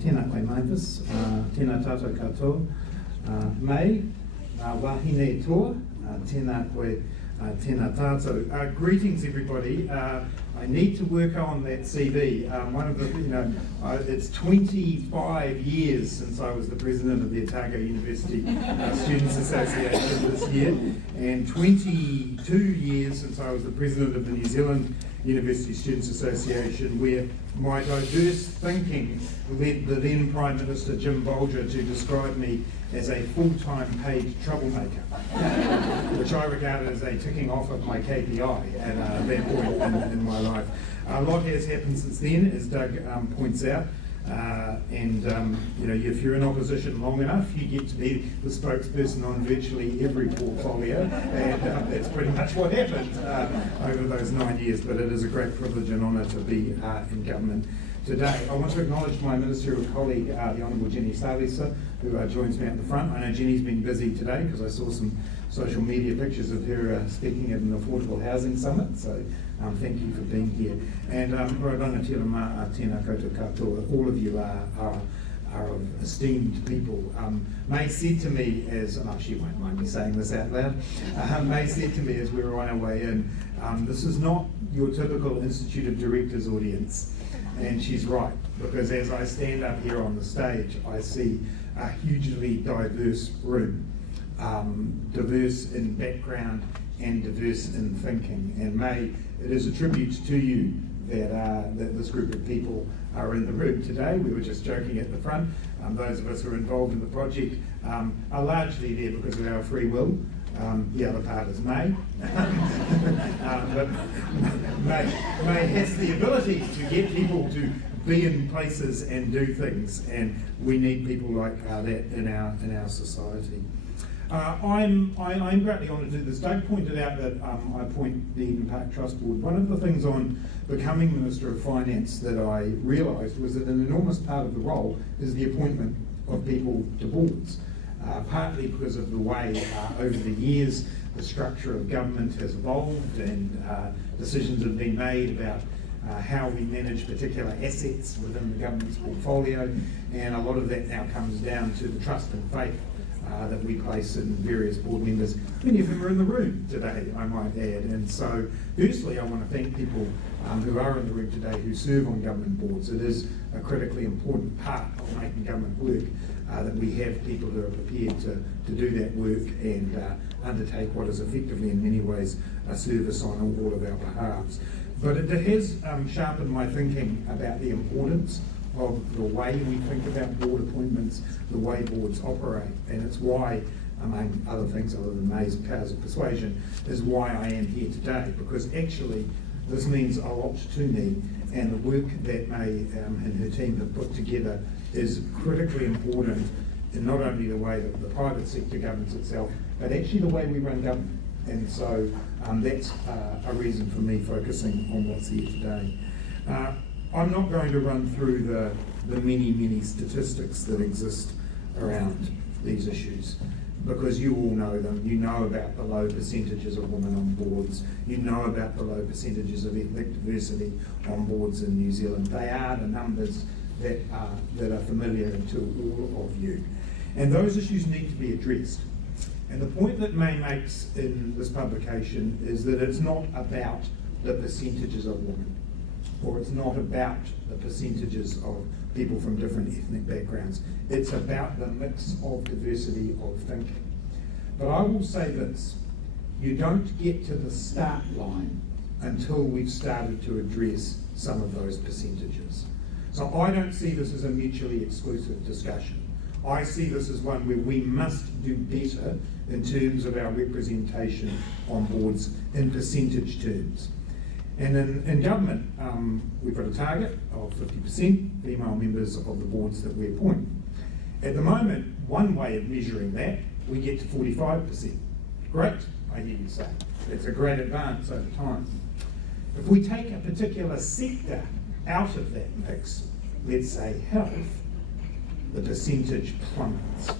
tēnā koe maipis, tēnā tātou katoa, mei, wahine toa, tēnā koe, tēnā tātou. Greetings everybody. I need to work on that CV. One of the, it's 25 years since I was the president of the Otago University Students Association this year, and 22 years since I was the president of the New Zealand University Students Association, where my diverse thinking led the then Prime Minister Jim Bolger to describe me as a full-time paid troublemaker, which I regarded as a ticking off of my KPI at that point in my life. A lot has happened since then, as Doug points out, and if you're in opposition long enough, you get to be the spokesperson on virtually every portfolio, and that's pretty much what happened over those 9 years, but it is a great privilege and honour to be in government today. I want to acknowledge my ministerial colleague, the Honourable Jenny Salisa, who joins me at the front. I know Jenny's been busy today because I saw some social media pictures of her speaking at an affordable housing summit, so thank you for being here. And Rangatira tēnā koutou katoa, all of you are of esteemed people. May said to me as, she won't mind me saying this out loud, May said to me as we were on our way in, this is not your typical Institute of Directors audience. And she's right, because as I stand up here on the stage, I see a hugely diverse room, diverse in background and diverse in thinking. And May, it is a tribute to you that this group of people are in the room today. We were just joking at the front. Those of us who are involved in the project are largely there because of our free will. The other part is May. But May has the ability to get people to be in places and do things, and we need people like that in our society. I'm greatly honoured to do this. Doug pointed out that I appoint the Eden Park Trust Board. One of the things on becoming Minister of Finance that I realised was that an enormous part of the role is the appointment of people to boards. Partly because of the way over the years the structure of government has evolved and decisions have been made about how we manage particular assets within the government's portfolio, and a lot of that now comes down to the trust and faith that we place in various board members. Many of them are in the room today, I might add. And so, firstly, I want to thank people who are in the room today who serve on government boards. It is a critically important part of making government work that we have people who are prepared to do that work and undertake what is effectively, in many ways, a service on all of our behalves. But it has sharpened my thinking about the importance of the way we think about board appointments, the way boards operate, and it's why, among other things other than May's powers of persuasion, is why I am here today, because actually this means a lot to me, and the work that May and her team have put together is critically important in not only the way that the private sector governs itself, but actually the way we run government. And so that's a reason for me focusing on what's here today. I'm not going to run through the many statistics that exist around these issues, because you all know them. You know about the low percentages of women on boards. You know about the low percentages of ethnic diversity on boards in New Zealand. They are the numbers that are familiar to all of you. And those issues need to be addressed. And the point that May makes in this publication is that it's not about the percentages of women, or it's not about the percentages of people from different ethnic backgrounds. It's about the mix of diversity of thinking. But I will say this, you don't get to the start line until we've started to address some of those percentages. So I don't see this as a mutually exclusive discussion. I see this as one where we must do better in terms of our representation on boards in percentage terms. And in government, we've got a target of 50% female members of the boards that we appoint. At the moment, one way of measuring that, we get to 45%. Great, I hear you say. That's a great advance over time. If we take a particular sector out of that mix, let's say health, the percentage plummets.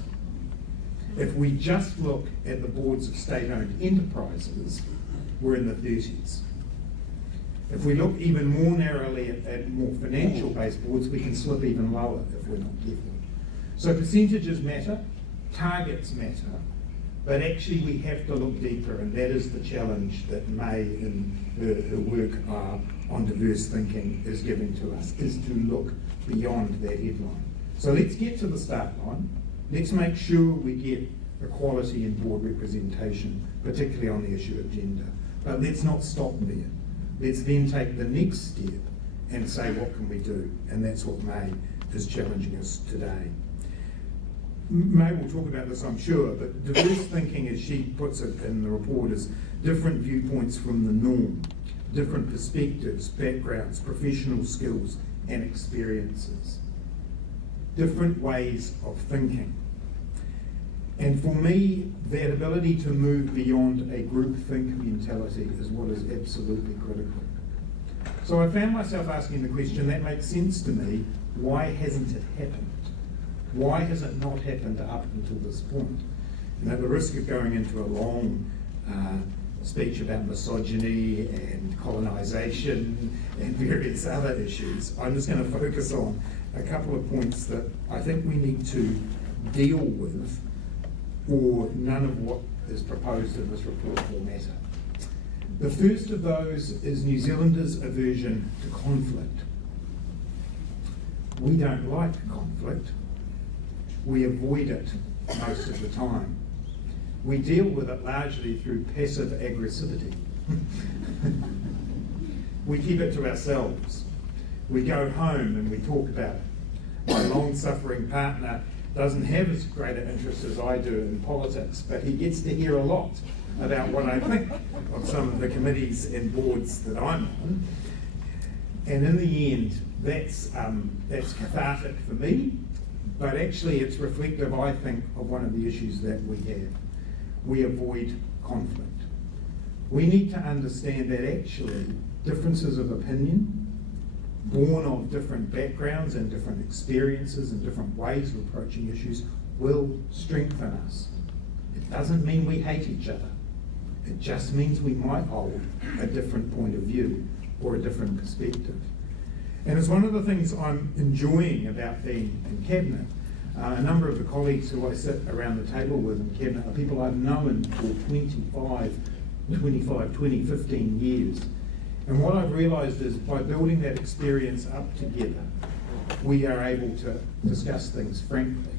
If we just look at the boards of state-owned enterprises, we're in the 30s. If we look even more narrowly at more financial-based boards, we can slip even lower if we're not careful. So percentages matter, targets matter, but actually we have to look deeper, and that is the challenge that May in her work on diverse thinking is giving to us, is to look beyond that headline. So let's get to the start line. Let's make sure we get equality in board representation, particularly on the issue of gender. But let's not stop there. Let's then take the next step and say, what can we do? And that's what May is challenging us today. May will talk about this, I'm sure, but diverse thinking, as she puts it in the report, is different viewpoints from the norm, different perspectives, backgrounds, professional skills, and experiences. Different ways of thinking. And for me, that ability to move beyond a groupthink mentality is what is absolutely critical. So I found myself asking the question, that makes sense to me, why hasn't it happened? Why has it not happened up until this point? And at the risk of going into a long speech about misogyny and colonisation and various other issues, I'm just going to focus on a couple of points that I think we need to deal with, or none of what is proposed in this report will matter. The first of those is New Zealanders' aversion to conflict. We don't like conflict. We avoid it most of the time. We deal with it largely through passive aggressivity. We keep it to ourselves. We go home and we talk about it. My long-suffering partner doesn't have as great an interest as I do in politics, but he gets to hear a lot about what I think of some of the committees and boards that I'm on. And in the end, that's cathartic for me, but actually it's reflective, I think, of one of the issues that we have. We avoid conflict. We need to understand that actually differences of opinion, born of different backgrounds and different experiences and different ways of approaching issues, will strengthen us. It doesn't mean we hate each other. It just means we might hold a different point of view or a different perspective. And it's one of the things I'm enjoying about being in Cabinet. A number of the colleagues who I sit around the table with in Cabinet are people I've known for 20, 15 years. And what I've realised is by building that experience up together, we are able to discuss things frankly.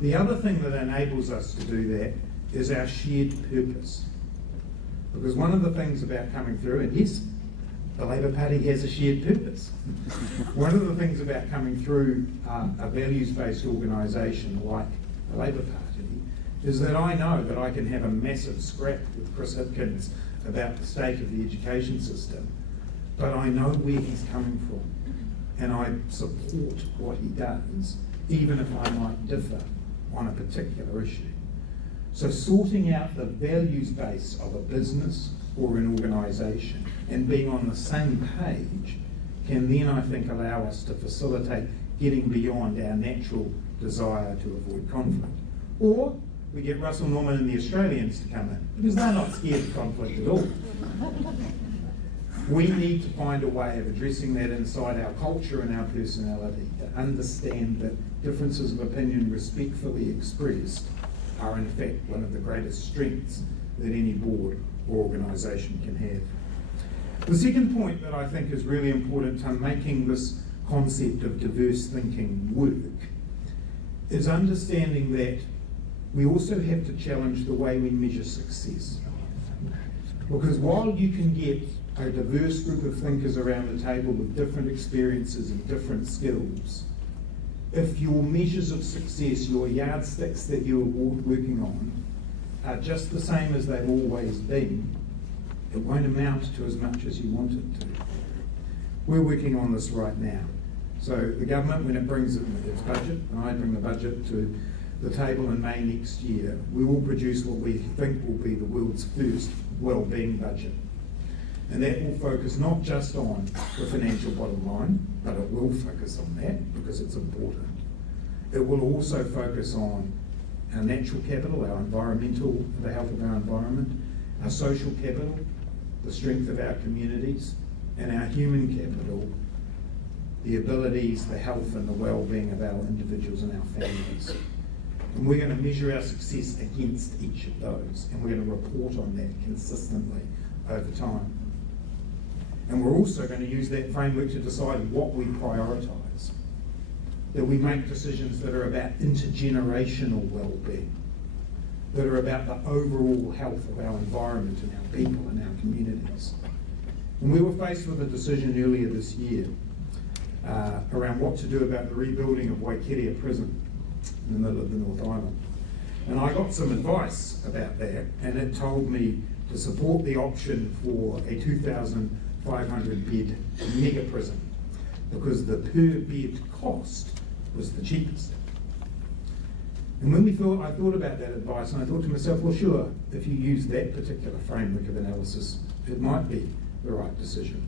The other thing that enables us to do that is our shared purpose. Because one of the things about coming through, and yes, the Labour Party has a shared purpose. One of the things about coming through a values-based organisation like the Labour Party is that I know that I can have a massive scrap with Chris Hipkins about the state of the education system, but I know where he's coming from, and I support what he does, even if I might differ on a particular issue. So sorting out the values base of a business or an organisation and being on the same page can then, I think, allow us to facilitate getting beyond our natural desire to avoid conflict. Or we get Russell Norman and the Australians to come in, because they're not scared of conflict at all. We need to find a way of addressing that inside our culture and our personality, to understand that differences of opinion respectfully expressed are in fact one of the greatest strengths that any board or organisation can have. The second point that I think is really important to making this concept of diverse thinking work is understanding that we also have to challenge the way we measure success. Because while you can get a diverse group of thinkers around the table with different experiences and different skills, if your measures of success, your yardsticks that you're working on, are just the same as they've always been, it won't amount to as much as you want it to. We're working on this right now. So the government, when it brings its budget, and I bring the budget to the table in May next year, we will produce what we think will be the world's first wellbeing budget. And that will focus not just on the financial bottom line, but it will focus on that because it's important. It will also focus on our natural capital, our environmental, the health of our environment, our social capital, the strength of our communities and our human capital, the abilities, the health and the well-being of our individuals and our families. And we're going to measure our success against each of those, and we're going to report on that consistently over time. And we're also going to use that framework to decide what we prioritise, that we make decisions that are about intergenerational well-being, that are about the overall health of our environment and our people and our communities. And we were faced with a decision earlier this year around what to do about the rebuilding of Waikeria Prison in the middle of the North Island. And I got some advice about that, and it told me to support the option for a 2,500 bed mega prison because the per bed cost was the cheapest. And when I thought about that advice, and I thought to myself, well, sure, if you use that particular framework of analysis, it might be the right decision.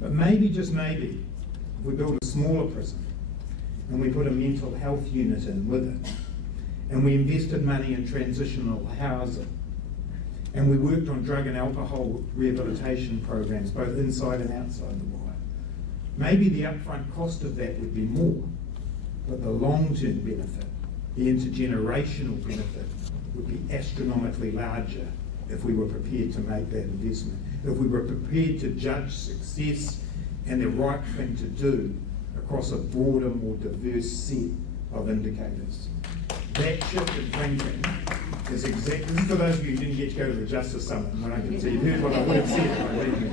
But maybe, just maybe, if we build a smaller prison and we put a mental health unit in with it, and we invested money in transitional housing, and we worked on drug and alcohol rehabilitation programs, both inside and outside the wire, maybe the upfront cost of that would be more, but the long-term benefit, the intergenerational benefit, would be astronomically larger if we were prepared to make that investment, if we were prepared to judge success and the right thing to do across a broader, more diverse set of indicators. That shift in thinking is exactly, this is for those of you who didn't get to go to the Justice Summit, and I can see you've heard what I would have said if I leave me.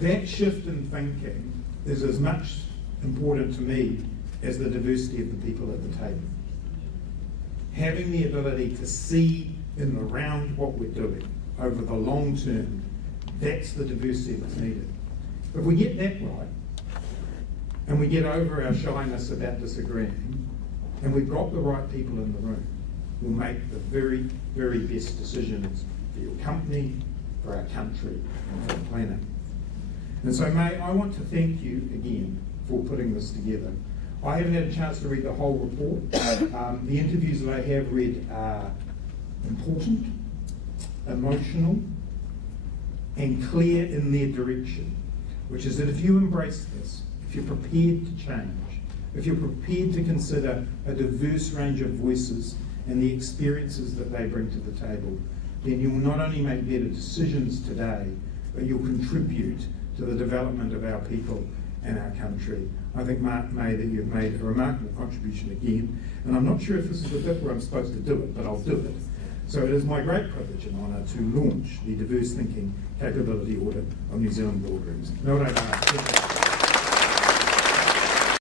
That shift in thinking is as much important to me as the diversity of the people at the table. Having the ability to see in the round what we're doing over the long term, that's the diversity that's needed. If we get that right, and we get over our shyness about disagreeing, and we've got the right people in the room, we'll make the very, very best decisions for your company, for our country, and for the planet. And so, May, I want to thank you again for putting this together. I haven't had a chance to read the whole report. The interviews that I have read are important, emotional, and clear in their direction, which is that if you embrace this, if you're prepared to change, if you're prepared to consider a diverse range of voices and the experiences that they bring to the table, then you'll not only make better decisions today, but you'll contribute to the development of our people and our country. I think, May, that you've made a remarkable contribution again, and I'm not sure if this is the bit where I'm supposed to do it, but I'll do it. So it is my great privilege and honour to launch the Diverse Thinking Capability Audit of New Zealand Boardrooms.